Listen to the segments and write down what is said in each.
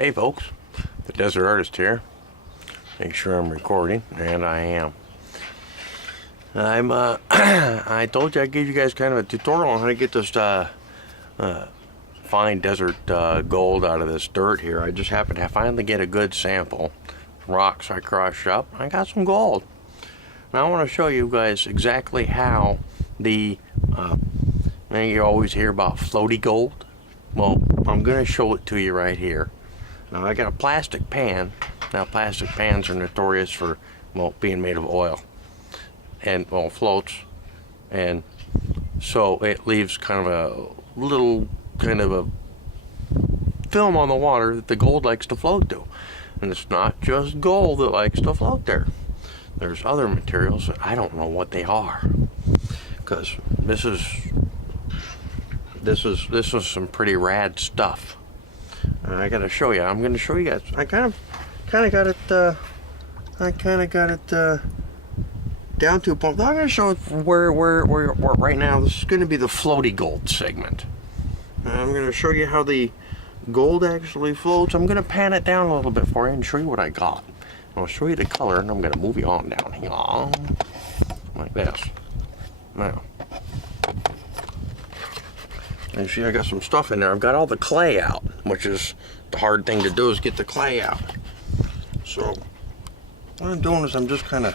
Hey folks, the Desert Artist here. Make sure I'm recording, and I am. I told you I'd give you guys kind of a tutorial on how to get this fine desert gold out of this dirt here. I just happened to finally get a good sample. Rocks I crushed up, I got some gold. Now I want to show you guys exactly how the, you always hear about floaty gold. Well, I'm going to show it to you right here. Now I got a plastic pan. Now plastic pans are notorious for, well, being made of oil and, well, floats, and so it leaves kind of a little kind of a film on the water that the gold likes to float to. And it's not just gold that likes to float there. There's other materials that I don't know what they are, because this is some pretty rad stuff. I gotta show you. I'm gonna show you guys. I kind of got it. I kind of got it down to a point. I'm gonna show where right now. This is gonna be the floaty gold segment. I'm gonna show you how the gold actually floats. I'm gonna pan it down a little bit for you and show you what I got. I'll show you the color, and I'm gonna move you on down here like this. Now, you see I got some stuff in there. I've got all the clay out, which is the hard thing to do, is get the clay out. So what I'm doing is I'm just kind of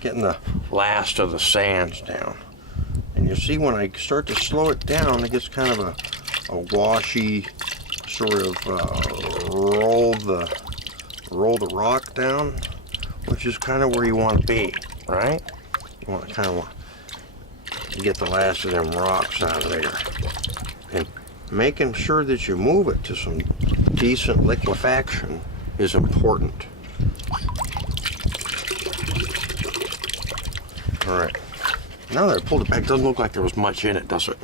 getting the last of the sands down. And you see when I start to slow it down, it gets kind of a washy sort of roll the rock down, which is kind of where you want to be, right? You want to kind of get the last of them rocks out of there, and making sure that you move it to some decent liquefaction is important. All right, now that I pulled it back, it doesn't look like there was much in it, does it?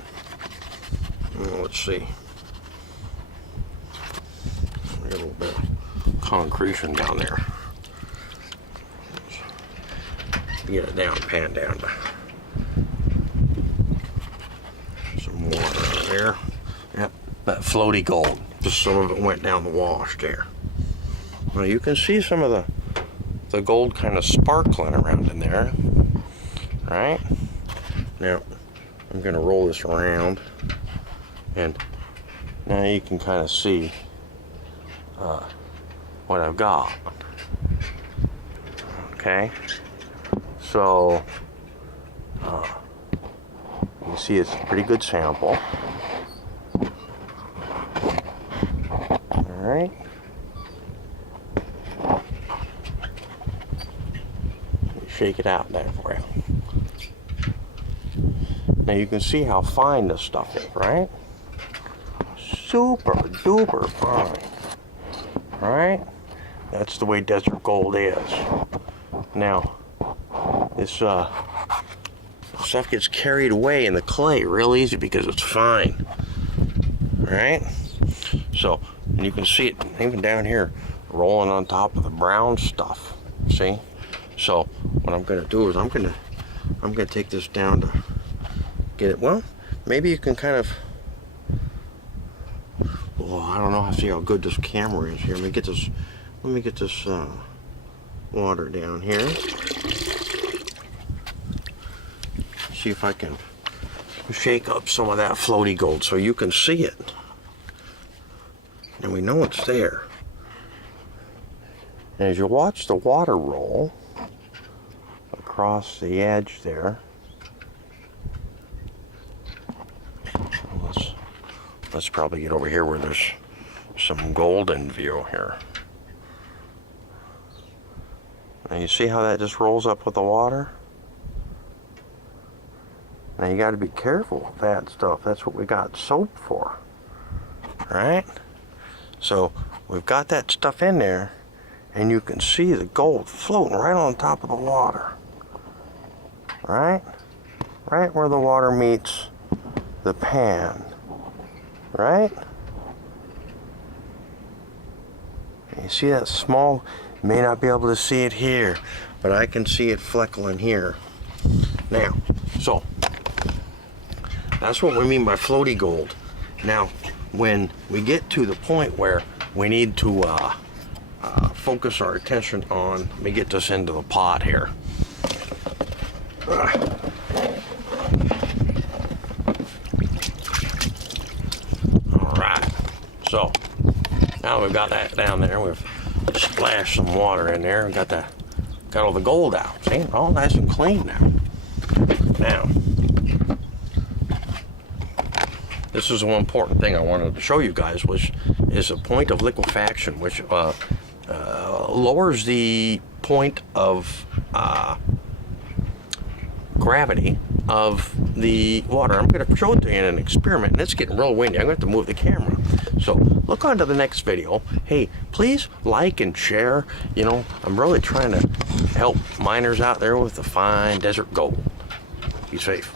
Well, let's see. I got a little bit of concretion down there. Get it down, pan down to some water there. Yep, that floaty gold. Just some of it went down the wash there. Now you can see some of the gold kind of sparkling around in there. Right? Now I'm going to roll this around, and now you can kind of see what I've got. Okay, so you see it's a pretty good sample. All right. Shake it out there for you. Now you can see how fine this stuff is, right? Super duper fine. Right? That's the way desert gold is. Now, this stuff gets carried away in the clay real easy because it's fine. Right? So, and you can see it even down here rolling on top of the brown stuff. See? So what I'm going to do is I'm going to take this down to get it. Well, maybe you can kind of. Well, I don't know. See how good this camera is here. Let me get this water down here. See if I can shake up some of that floaty gold so you can see it. And we know it's there. And as you watch the water roll across the edge there, let's probably get over here where there's some gold in view here. Now you see how that just rolls up with the water? Now you got to be careful with that stuff. That's what we got soap for, right? So we've got that stuff in there, and you can see the gold floating right on top of the water, right? Right where the water meets the pan, right? You see that small, you may not be able to see it here, but I can see it fleckling here. Now, so that's what we mean by floaty gold. Now, when we get to the point where we need to focus our attention on, let me get this into the pot here. Alright, so now we've got that down there. We've splashed some water in there and got all the gold out. See, all nice and clean now. Now, this is one important thing I wanted to show you guys, which is a point of liquefaction, which lowers the point of gravity of the water. I'm going to show it to you in an experiment, and it's getting real windy. I'm going to have to move the camera. So look on to the next video. Hey, please like and share. You know, I'm really trying to help miners out there with the fine desert gold. Be safe.